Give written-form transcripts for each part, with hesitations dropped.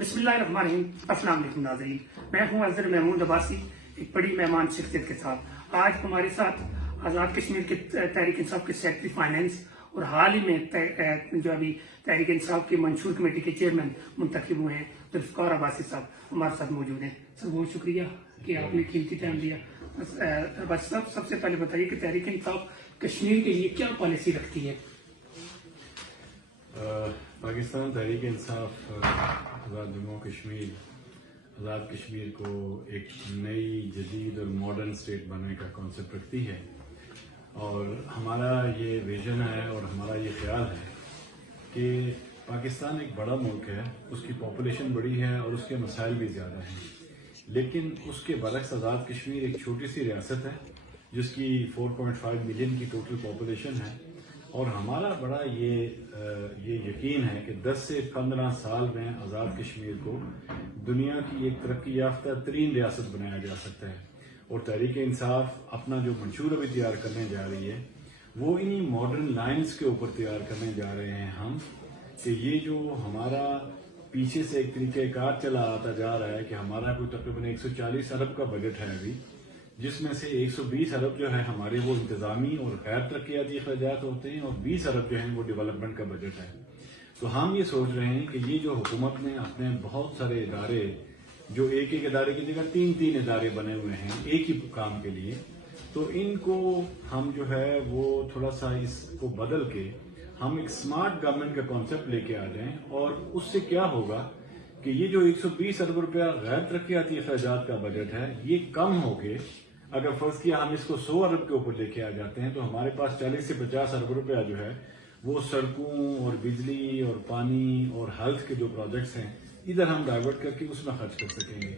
بسم اللہ الرحمن الرحیم۔ السلام علیکم ناظرین، میں ہوں اظہر محمود عباسی، ایک بڑی مہمان شخصیت کے ساتھ۔ آج ہمارے ساتھ آزاد کشمیر کے تحریک انصاف کے سیکرٹری فائنینس اور حال ہی میں جو ابھی تحریک انصاف کی منشور کمیٹی کے چیئرمین منتخب ہوئے ہیں ذوالفقار عباسی صاحب ہمارے ساتھ موجود ہیں۔ سر بہت شکریہ کہ آپ نے قیمتی ٹائم دیا۔ عباسی صاحب، سب سے پہلے بتائیے کہ تحریک انصاف کشمیر کے لیے کیا پالیسی رکھتی ہے؟ پاکستان تحریک انصاف آزاد جموں کشمیر آزاد کشمیر کو ایک نئی جدید اور ماڈرن اسٹیٹ بنانے کا کانسیپٹ رکھتی ہے، اور ہمارا یہ ویژن ہے اور ہمارا یہ خیال ہے کہ پاکستان ایک بڑا ملک ہے، اس کی پاپولیشن بڑی ہے اور اس کے مسائل بھی زیادہ ہیں، لیکن اس کے برعکس آزاد کشمیر ایک چھوٹی سی ریاست ہے جس کی 4.5 ملین کی ٹوٹل پاپولیشن ہے، اور ہمارا بڑا یہ یقین ہے کہ 10 سے 15 سال میں آزاد کشمیر کو دنیا کی ایک ترقی یافتہ ترین ریاست بنایا جا سکتا ہے۔ اور تحریک انصاف اپنا جو منشور ابھی تیار کرنے جا رہی ہے وہ انہی ماڈرن لائنز کے اوپر تیار کرنے جا رہے ہیں ہم، کہ یہ جو ہمارا پیچھے سے ایک طریقہ کار چلا آتا جا رہا ہے کہ ہمارا کوئی تقریباً 140 ارب کا بجٹ ہے ابھی، جس میں سے 120 ارب جو ہے ہمارے وہ انتظامی اور غیر ترقیاتی اخراجات ہوتے ہیں، اور 20 ارب جو ہیں وہ ڈیولپمنٹ کا بجٹ ہے۔ تو ہم یہ سوچ رہے ہیں کہ یہ جو حکومت نے اپنے بہت سارے ادارے، جو ایک ادارے کی جگہ 3 ادارے بنے ہوئے ہیں ایک ہی کام کے لیے، تو ان کو ہم جو ہے وہ تھوڑا سا اس کو بدل کے ہم ایک سمارٹ گورنمنٹ کا کانسیپٹ لے کے آ جائیں، اور اس سے کیا ہوگا کہ یہ جو 120 ارب روپیہ غیر ترقیاتی اخراجات کا بجٹ ہے یہ کم ہو کے، اگر فرض کیا ہم اس کو 100 ارب کے اوپر لے کے آ جاتے ہیں، تو ہمارے پاس 40 سے 50 ارب روپیہ جو ہے وہ سڑکوں اور بجلی اور پانی اور ہیلتھ کے جو پروجیکٹس ہیں ادھر ہم ڈائیورٹ کر کے اس میں خرچ کر سکیں گے۔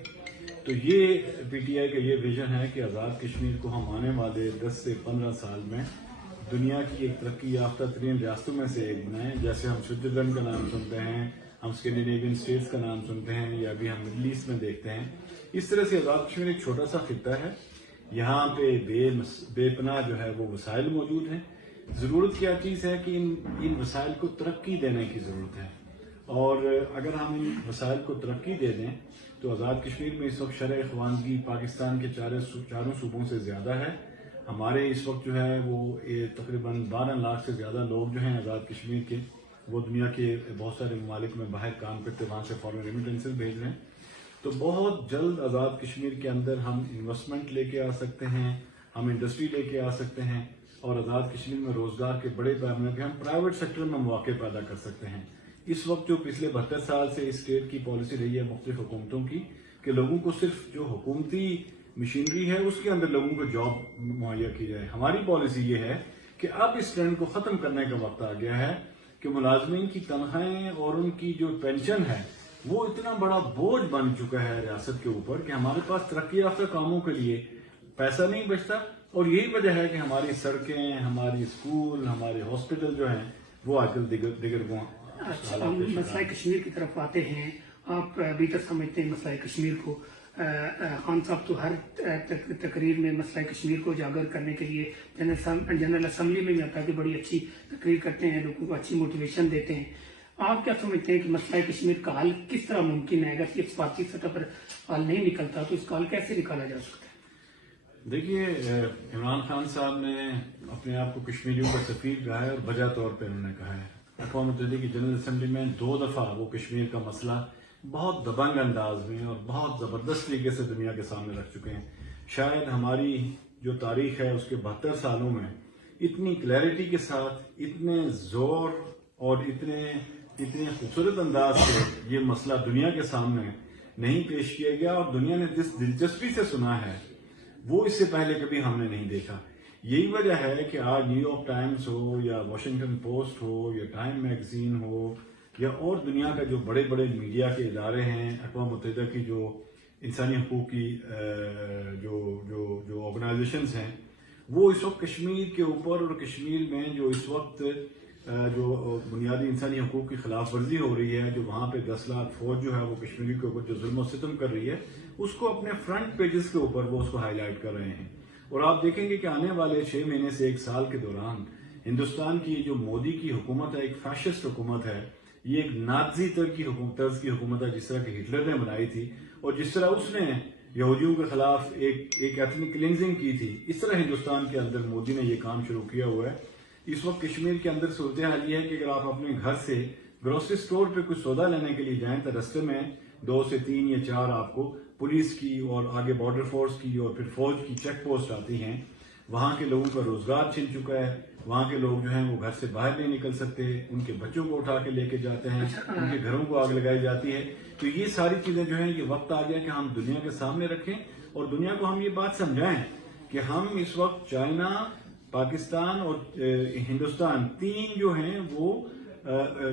تو یہ پی ٹی آئی کا یہ ویژن ہے کہ آزاد کشمیر کو ہم آنے والے 10 سے 15 سال میں دنیا کی ایک ترقی یافتہ ترین ریاستوں میں سے ایک بنائیں۔ جیسے ہم سوئٹزرلینڈ کا نام سنتے ہیں، ہم اسکینڈینیوین اسٹیٹس کا نام سنتے ہیں، یا ابھی ہم مڈل ایسٹ میں دیکھتے ہیں، اس طرح سے آزاد کشمیر ایک چھوٹا سا خطہ ہے، یہاں پہ بے پناہ جو ہے وہ وسائل موجود ہیں۔ ضرورت کیا چیز ہے کہ ان وسائل کو ترقی دینے کی ضرورت ہے، اور اگر ہم ان وسائل کو ترقی دے دیں تو آزاد کشمیر میں اس وقت شرح خواندگی پاکستان کے چاروں صوبوں سے زیادہ ہے۔ ہمارے اس وقت جو ہے وہ تقریباً 12 لاکھ سے زیادہ لوگ جو ہیں آزاد کشمیر کے، وہ دنیا کے بہت سارے ممالک میں باہر کام کرتے، وہاں سے فارن ریمیٹنسز بھیج رہے ہیں۔ تو بہت جلد آزاد کشمیر کے اندر ہم انویسٹمنٹ لے کے آ سکتے ہیں، ہم انڈسٹری لے کے آ سکتے ہیں، اور آزاد کشمیر میں روزگار کے بڑے پیمانے پہ ہم پرائیویٹ سیکٹر میں مواقع پیدا کر سکتے ہیں۔ اس وقت جو پچھلے 72 سال سے اس اسٹیٹ کی پالیسی رہی ہے مختلف حکومتوں کی کہ لوگوں کو صرف جو حکومتی مشینری ہے اس کے اندر لوگوں کو جاب مہیا کی جائے، ہماری پالیسی یہ ہے کہ اب اس ٹرینڈ کو ختم کرنے کا وقت آ گیا ہے کہ ملازمین کی تنخواہیں اور ان کی جو پینشن ہے وہ اتنا بڑا بوجھ بن چکا ہے ریاست کے اوپر کہ ہمارے پاس ترقی یافتہ کاموں کے لیے پیسہ نہیں بچتا، اور یہی وجہ ہے کہ ہماری سڑکیں، ہماری اسکول، ہمارے ہاسپٹل جو ہیں وہ آج کل دیگر ہم مسئلہ کشمیر کی طرف آتے ہیں۔ آپ بہتر سمجھتے ہیں مسئلہ کشمیر کو۔ خان صاحب تو ہر تقریر میں مسئلہ کشمیر کو اجاگر کرنے کے لیے جنرل اسمبلی میں بھی آتا ہے کہ بڑی اچھی تقریر کرتے ہیں، لوگوں کو اچھی موٹیویشن دیتے ہیں۔ آپ کیا سمجھتے ہیں کہ مسئلہ کشمیر کا حل کس طرح ممکن ہے؟ اگر صرف سفارتی سطح پر حل نہیں نکلتا تو اس کا حل کیسے نکالا جا سکتا ہے؟ دیکھیے، عمران خان صاحب نے اپنے آپ کو کشمیریوں کا سفیر کہا ہے، اور بجا طور پہ انہوں نے کہا ہے۔ اقوام متحدہ کی جنرل اسمبلی میں 2 دفعہ وہ کشمیر کا مسئلہ بہت دبنگ انداز میں اور بہت زبردست طریقے سے دنیا کے سامنے رکھ چکے ہیں۔ شاید ہماری جو تاریخ ہے اس کے 72 سالوں میں اتنی کلیئرٹی کے ساتھ، اتنے زور اور اتنے خوبصورت انداز سے یہ مسئلہ دنیا کے سامنے نہیں پیش کیا گیا، اور دنیا نے جس دلچسپی سے سنا ہے وہ اس سے پہلے کبھی ہم نے نہیں دیکھا۔ یہی وجہ ہے کہ آج نیو یارک ٹائمز ہو یا واشنگٹن پوسٹ ہو یا ٹائم میگزین ہو یا اور دنیا کا جو بڑے بڑے میڈیا کے ادارے ہیں، اقوام متحدہ کی جو انسانی حقوق کی جو آرگنائزیشنز ہیں، وہ اس وقت کشمیر کے اوپر اور کشمیر میں جو اس وقت جو بنیادی انسانی حقوق کی خلاف ورزی ہو رہی ہے، جو وہاں پہ 10 لاکھ فوج جو ہے وہ کشمیری کے اوپر جو ظلم و ستم کر رہی ہے، اس کو اپنے فرنٹ پیجز کے اوپر وہ اس کو ہائی لائٹ کر رہے ہیں۔ اور آپ دیکھیں گے کہ آنے والے 6 مہینے سے 1 سال کے دوران ہندوستان کی جو مودی کی حکومت ہے، ایک فیشسٹ حکومت ہے، یہ ایک نازی طرز کی حکومت ہے جس طرح کہ ہٹلر نے بنائی تھی اور جس طرح اس نے یہودیوں کے خلاف ایک ایتھنک کلینزنگ کی تھی، اس طرح ہندوستان کے اندر مودی نے یہ کام شروع کیا ہوا ہے۔ اس وقت کشمیر کے اندر صورتحال یہ ہے کہ اگر آپ اپنے گھر سے گروسری سٹور پہ کچھ سودا لینے کے لیے جائیں تو رستے میں 2 سے 3 یا 4 آپ کو پولیس کی اور آگے بارڈر فورس کی اور پھر فوج کی چیک پوسٹ آتی ہیں۔ وہاں کے لوگوں کا روزگار چھن چکا ہے، وہاں کے لوگ جو ہیں وہ گھر سے باہر نہیں نکل سکتے، ان کے بچوں کو اٹھا کے لے کے جاتے ہیں، ان کے گھروں کو آگ لگائی جاتی ہے۔ تو یہ ساری چیزیں جو ہیں یہ وقت آ گیا کہ ہم دنیا کے سامنے رکھیں اور دنیا کو ہم یہ بات سمجھائیں کہ ہم اس وقت چائنا، پاکستان اور ہندوستان 3 جو ہیں وہ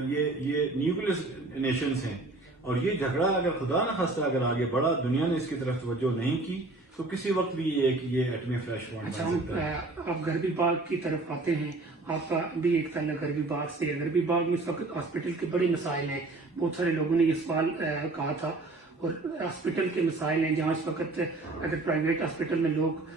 یہ نیوکلیس نیشنز ہیں، اور یہ جھگڑا اگر خدا نہ خواستہ اگر آگے بڑھا، دنیا نے اس کی طرف توجہ نہیں کی تو کسی وقت بھی یہ ہے کہ یہ ایٹمی فلیش پوائنٹ بن سکتا ہے۔ آپ غربی باغ کی طرف آتے ہیں، آپ کا بھی ایک تعلق غربی باغ سے۔ غربی باغ میں اس وقت ہاسپٹل کے بڑے مسائل ہیں، بہت سارے لوگوں نے یہ سوال کہا تھا، اور ہاسپٹل کے مسائل ہیں جہاں اس وقت اگر پرائیویٹ ہاسپٹل میں لوگ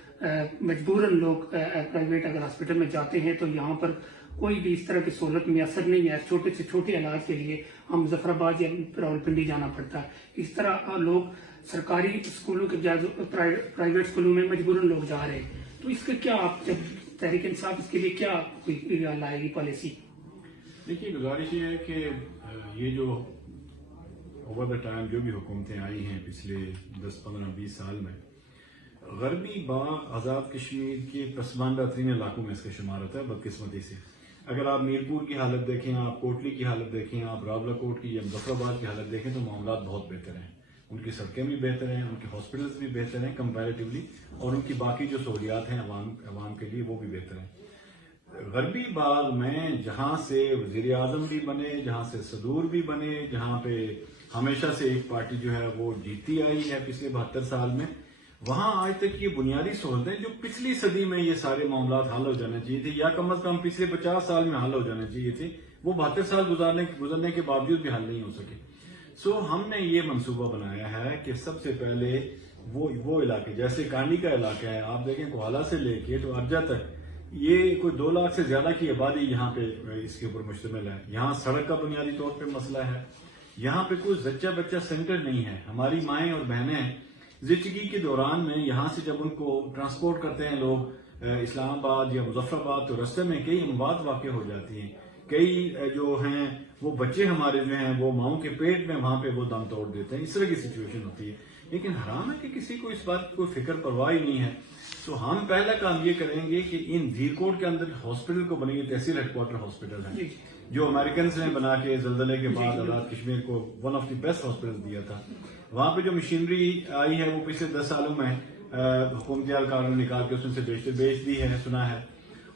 مجبوراً لوگ پرائیویٹ اگر ہاسپٹل میں جاتے ہیں تو یہاں پر کوئی بھی اس طرح کی سہولت میسر نہیں ہے، چھوٹے سے چھوٹے علاج کے لیے ہم مظفر آباد یا راولپنڈی جانا پڑتا ہے۔ اس طرح لوگ سرکاری اسکولوں کے بجائے پرائیویٹ اسکولوں میں مجبوراً لوگ جا رہے ہیں، تو اس کے کیا آپ جب تحریک انصاف اس کے لیے کیا کوئی لائے گی پالیسی؟ دیکھیے گزارش یہ ہے کہ یہ جو اوور دا ٹائم جو بھی حکومتیں آئی ہیں پچھلے 10 15 20 سال میں، غربی باغ آزاد کشمیر کے پسماندہ ترین علاقوں میں اس کا شمار ہوتا ہے بدقسمتی سے۔ اگر آپ میرپور کی حالت دیکھیں، آپ کوٹلی کی حالت دیکھیں، آپ راولہ کوٹ کی یا مظفر آباد کی حالت دیکھیں تو معاملات بہت بہتر ہیں، ان کی سڑکیں بھی بہتر ہیں، ان کے ہاسپٹلز بھی بہتر ہیں کمپیریٹیولی، اور ان کی باقی جو سہولیات ہیں عوام کے لیے وہ بھی بہتر ہیں۔ غربی باغ میں جہاں سے وزیر اعظم بھی بنے، جہاں سے صدور بھی بنے، جہاں پہ ہمیشہ سے ایک پارٹی جو ہے وہ جیتی آئی ہے پچھلے 72 سال میں، وہاں آج تک یہ بنیادی سہولتیں جو پچھلی صدی میں یہ سارے معاملات حل ہو جانے چاہیے تھے، یا کم از کم پچھلے 50 سال میں حل ہو جانے چاہیے تھے، وہ 72 سال گزرنے کے باوجود بھی حل نہیں ہو سکے۔ سو ہم نے یہ منصوبہ بنایا ہے کہ سب سے پہلے وہ علاقے جیسے کانڈی کا علاقہ ہے، آپ دیکھیں کوہالہ سے لے کے تو ارجا تک یہ کوئی 2 لاکھ سے زیادہ کی آبادی یہاں پہ اس کے اوپر مشتمل ہے۔ یہاں سڑک کا بنیادی طور پہ مسئلہ ہے، یہاں پہ کوئی زچہ بچہ سینٹر نہیں ہے۔ ہماری مائیں اور بہنیں زچگی کے دوران میں یہاں سے جب ان کو ٹرانسپورٹ کرتے ہیں لوگ اسلام آباد یا مظفر آباد تو رستے میں کئی اموات واقع ہو جاتی ہیں، کئی جو ہیں وہ بچے ہمارے جو ہیں وہ ماؤں کے پیٹ میں وہاں پہ وہ دم توڑ دیتے ہیں، اس طرح کی سچویشن ہوتی ہے۔ لیکن حرام ہے کہ کسی کو اس بات کی کوئی فکر پرواہ ہی نہیں ہے۔ تو ہم پہلا کام یہ کریں گے کہ ان زیرکوٹ کے اندر ہاسپٹل کو بنیں گے، تحصیل ہیڈ کوارٹر ہاسپٹل ہے جو امریکنز نے بنا کے زلزلے کے بعد آزاد کشمیر کو one of the best hospital دیا تھا۔ وہاں پہ جو مشینری آئی ہے وہ پچھلے 10 سالوں میں حکومتی اہلکاروں نے نکال کے اس میں سے بیچ دی ہے، سنا ہے۔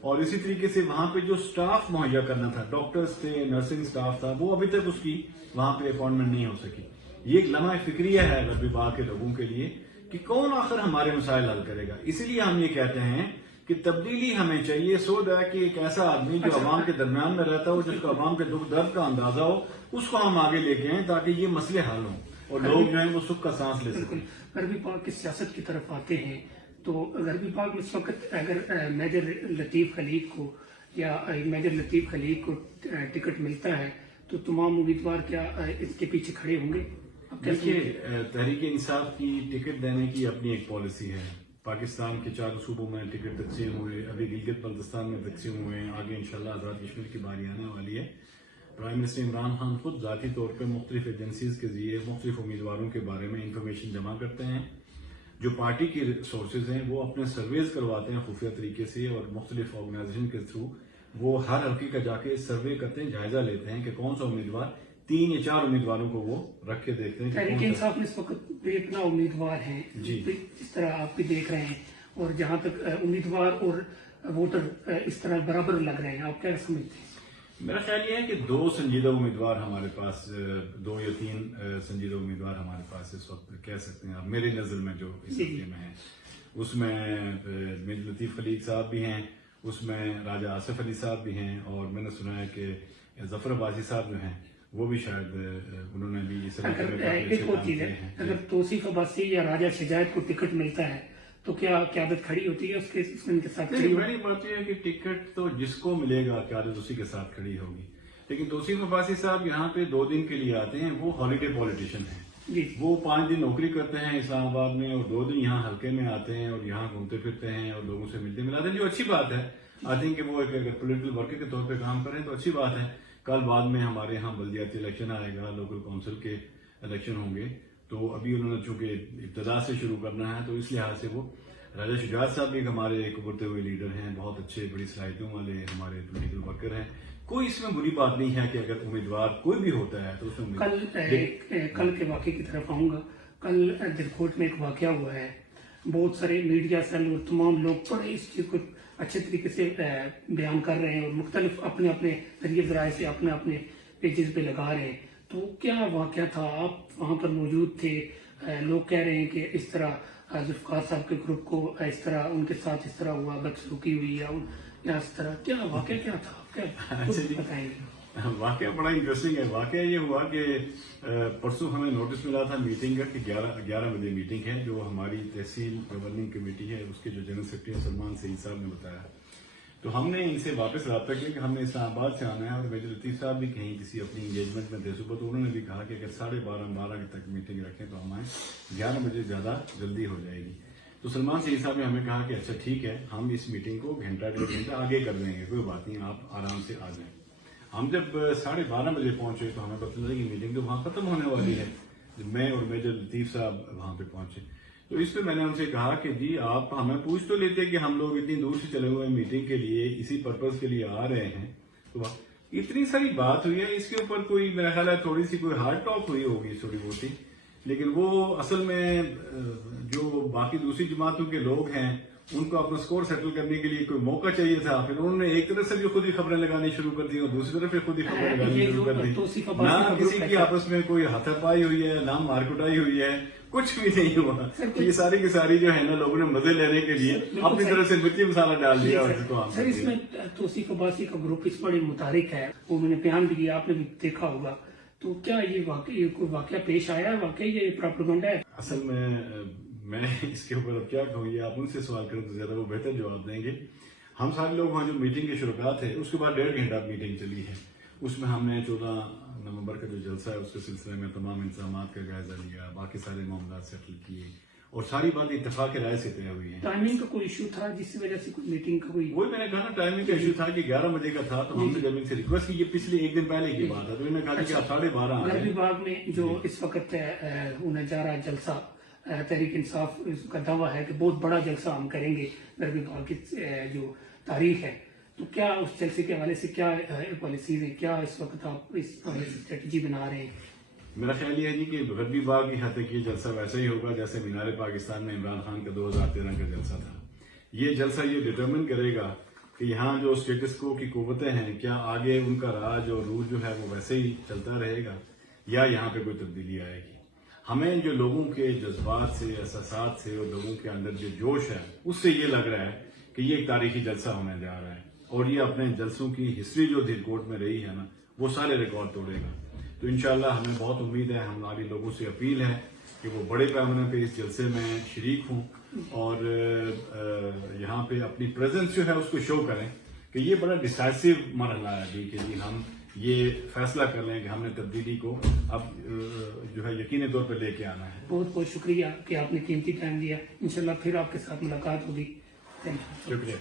اور اسی طریقے سے وہاں پہ جو سٹاف مہیا کرنا تھا، ڈاکٹرز تھے، نرسنگ سٹاف تھا، وہ ابھی تک اس کی وہاں پہ اپائنٹمنٹ نہیں ہو سکی۔ یہ ایک لمحہ فکریہ ہے غربی باغ کے لوگوں کے لیے کہ کون آخر ہمارے مسائل حل کرے گا۔ اسی لیے ہم یہ کہتے ہیں کہ تبدیلی ہمیں چاہیے، سو دیٹ کہ ایک ایسا آدمی جو عوام کے درمیان میں رہتا ہو، جس کو عوام کے دکھ درد کا اندازہ ہو، اس کو ہم آگے لے کے آئیں تاکہ یہ مسئلے حل ہوں اور لوگ جو ہیں وہ سکھ کا سانس لے سکیں۔ غربی باغ کی سیاست کی طرف آتے ہیں تو غربی باغ میں اس وقت اگر میجر لطیف خلیق کو ٹکٹ ملتا ہے تو تمام امیدوار کیا اس کے پیچھے کھڑے ہوں گے؟ دیکھیے تحریک انصاف کی ٹکٹ دینے کی اپنی ایک پالیسی ہے۔ پاکستان کے 4 صوبوں میں ٹکٹ تقسیم ہوئے، ابھی گلگت بلتستان میں تقسیم ہوئے ہیں، آگے انشاءاللہ آزاد کشمیر کی باری آنے والی ہے۔ پرائم منسٹر عمران خان خود ذاتی طور پہ مختلف ایجنسیز کے ذریعے مختلف امیدواروں کے بارے میں انفارمیشن جمع کرتے ہیں۔ جو پارٹی کی سورسز ہیں وہ اپنے سرویز کرواتے ہیں خفیہ طریقے سے، اور مختلف آرگنائزیشن کے تھرو وہ ہر حلقے کا جا کے سروے کرتے ہیں، جائزہ لیتے ہیں کہ کون سا امیدوار، 3 یا 4 امیدواروں کو وہ رکھ کے دیکھتے ہیں۔ تحریک انصاف میں اس وقت بے پناہ امیدوار ہیں جس طرح آپ بھی دیکھ رہے ہیں، اور جہاں تک امیدوار اور ووٹر اس طرح برابر لگ رہے ہیں، آپ کیا سمجھتے ہیں؟ میرا خیال یہ ہے کہ 2 سنجیدہ امیدوار ہمارے پاس، 2 یا 3 سنجیدہ امیدوار ہمارے پاس اس وقت کہہ سکتے ہیں آپ، میری نظر میں جو اس حلقے میں ہیں، اس میں میجر لطیف خلیق صاحب بھی ہیں، اس میں راجہ آصف علی صاحب بھی ہیں، اور میں نے سنا ہے کہ ظفر عباسی صاحب جو ہیں وہ بھی شاید انہوں نے بھی اس ایک اور چیز ہے، اگر توصیف عباسی یا راجہ شجاعت کو ٹکٹ ملتا ہے تو کیا قیادت کھڑی ہوتی ہے اس کے ساتھ؟ میری بات یہ ہے کہ ٹکٹ تو جس کو ملے گا قیادت اسی کے ساتھ کھڑی ہوگی۔ لیکن توصیف عباسی صاحب یہاں پہ 2 دن کے لیے آتے ہیں، وہ ہالیڈے پولیٹیشین ہیں، جی وہ 5 دن نوکری کرتے ہیں اسلام آباد میں اور 2 دن یہاں حلقے میں آتے ہیں اور یہاں گھومتے پھرتے ہیں اور لوگوں سے ملتے ملاتے ہیں، جو اچھی بات ہے۔ آئی تھنک کہ وہ ایک پولیٹیکل ورکر کے طور پہ کام کر رہے ہیں تو اچھی بات ہے۔ کل بعد میں ہمارے یہاں بلدیاتی الیکشن آئے گا، لوکل کونسل کے الیکشن ہوں گے، تو ابھی انہوں نے چونکہ ابتدا سے شروع کرنا ہے تو اس لحاظ سے وہ راجہ شجاعت صاحب بھی ہمارے ایک ابھرتے ہوئے لیڈر ہیں، بہت اچھے بڑی صلاحیتوں والے ہمارے پولیٹیکل ورکر ہیں۔ کوئی اس میں بری بات نہیں ہے کہ اگر امیدوار کوئی بھی ہوتا ہے تو اس میں کل کے واقعے کی طرف آؤں گا۔ کل دلکوٹ میں ایک واقعہ ہوا ہے، بہت سارے میڈیا سیل اور تمام لوگ بڑے اس چیز کو اچھے طریقے سے بیان کر رہے ہیں اور مختلف اپنے اپنے ذریعے ذرائع سے اپنے اپنے پیجز پہ لگا رہے ہیں۔ تو کیا واقعہ تھا؟ آپ وہاں پر موجود تھے، لوگ کہہ رہے ہیں کہ اس طرح ذوالفقار صاحب کے گروپ کو اس طرح ان کے ساتھ اس طرح ہوا، بدسلوکی ہوئی یا اس طرح، کیا واقعہ کیا تھا؟ بتائیں گے؟ واقعہ بڑا انٹرسٹنگ ہے۔ واقعہ یہ ہوا کہ پرسوں ہمیں نوٹس ملا تھا میٹنگ کا کہ 11 بجے میٹنگ ہے، جو ہماری تحصیل گورننگ کمیٹی ہے اس کے جو جنرل سیکرٹری سلمان سعید صاحب نے بتایا، تو ہم نے ان سے واپس رابطہ کیا کہ ہم نے اسلام آباد سے آنا ہے، اور میجر لطیف صاحب بھی کہیں کسی اپنی انگیجمنٹ میں تھے صبح، تو انہوں نے بھی کہا کہ اگر 12:30 تک میٹنگ رکھیں تو ہم آئیں، 11 بجے زیادہ جلدی ہو جائے گی۔ تو سلمان سعید صاحب نے ہمیں کہا کہ اچھا ٹھیک ہے، ہم اس میٹنگ کو گھنٹہ 1.5 گھنٹہ آگے کر دیں گے، کوئی بات نہیں، آپ آرام سے آ جائیں۔ ہم جب 12:30 بجے پہنچے تو ہمیں پتہ چلا کہ میٹنگ تو وہاں ختم ہونے والی ہے، جب میں اور میجر لطیف صاحب وہاں پہ پہنچے تو اس پہ میں نے ان سے کہا کہ جی آپ ہمیں پوچھ تو لیتے کہ ہم لوگ اتنی دور سے چلے ہوئے میٹنگ کے لیے اسی پرپز کے لیے آ رہے ہیں، تو اتنی ساری بات ہوئی ہے، اس کے اوپر کوئی میرا خیال ہے تھوڑی سی کوئی ہارڈ ٹاک ہوئی ہوگی تھوڑی بہت ہی، لیکن وہ اصل میں جو باقی دوسری جماعتوں کے لوگ ہیں ان کو اپنا سکور سیٹل کرنے کے لیے کوئی موقع چاہیے تھا، پھر انہوں نے ایک طرف سے بھی خود ہی خبریں لگانی شروع کر دی اور دوسری طرف سے خود ہی خبریں لگانی شروع کر دی، نہ کسی کی آپس میں کوئی ہاتھا پائی ہوئی ہے، نہ مار کٹائی ہوئی ہے، کچھ بھی نہیں ہوا۔ یہ ساری کی ساری جو ہے نا لوگوں نے مزے لینے کے لیے اپنی طرف سے مرچی مسالہ ڈال دیا اور اس کو عام کر دیا۔ اس میں توصیف عباسی کا گروپ اس بڑی متحرک ہے، وہ میں نے بیان بھی دیا، آپ نے بھی دیکھا ہوگا، تو کیا یہ کوئی واقعہ پیش آیا ہے؟ واقعی یہ پروپیگنڈا ہے؟ اصل میں اس کے اوپر اب کیا کہوں، یہ آپ ان سے سوال کریں تو زیادہ وہ بہتر جواب دیں گے۔ ہم سارے لوگ وہاں جو میٹنگ کے شرکاء تھے، اس کے بعد 1.5 گھنٹہ میٹنگ چلی ہے، اس میں ہم نے 14 نومبر کا جو جلسہ ہے اس کے سلسلے میں تمام انتظامات کا جائزہ لیا، باقی سارے معاملات سیٹل کیے اور ساری بات اتفاق رائے سے طے ہوئی ہے۔ ٹائمنگ کا کوئی ایشو تھا جس کی وجہ سے کوئی میٹنگ کا کوئی؟ وہی میں نے کہا نا، ٹائمنگ کا ایشو تھا کہ 11 بجے کا تھا، تو ہم نے جب ان سے ریکویسٹ کی، یہ پچھلے 1 دن پہلے کی بات ہے، تو انہوں نے کہا کہ آپ 12:30 آ غربی باغ میں جو اس وقت ہونے جا رہا جلسہ تحریک انصاف کا دعویٰ ہے کہ بہت بڑا جلسہ ہم کریں گے غربی باغ کی جو تاریخ ہے، تو کیا اس جلسے کے حوالے سے کیا پالیسیز ہیں، کیا اس وقت آپ اس اسٹریٹجی بنا رہے ہیں؟ میرا خیال یہ ہے جی کہ غربی باغ کی حد تک یہ جلسہ ویسا ہی ہوگا جیسے مینار پاکستان میں عمران خان کا 2013 کا جلسہ تھا۔ یہ جلسہ یہ ڈٹرمن کرے گا کہ یہاں جو اسٹیٹس کو کی قوتیں ہیں، کیا آگے ان کا راج اور روج جو ہے وہ ویسے ہی چلتا رہے گا یا یہاں پہ کوئی تبدیلی آئے گی۔ ہمیں جو لوگوں کے جذبات سے، احساسات سے اور لوگوں کے اندر جو جوش ہے اس سے یہ لگ رہا ہے کہ یہ ایک تاریخی جلسہ ہونے جا رہا ہے، اور یہ اپنے جلسوں کی ہسٹری جو دلکوٹ میں رہی ہے نا وہ سارے ریکارڈ توڑے گا۔ تو انشاءاللہ ہمیں بہت امید ہے، ہماری لوگوں سے اپیل ہے کہ وہ بڑے پیمانے پہ اس جلسے میں شریک ہوں اور یہاں پہ اپنی پریزنس جو ہے اس کو شو کریں کہ یہ بڑا ڈیسائسو مرحلہ ہے ابھی کہ جی ہم یہ فیصلہ کر لیں کہ ہم نے تبدیلی کو اب جو ہے یقینی طور پہ لے کے آنا ہے۔ بہت بہت شکریہ کہ آپ نے قیمتی ٹائم دیا، انشاءاللہ پھر آپ کے ساتھ ملاقات ہوگی۔ تھینک یو، شکریہ۔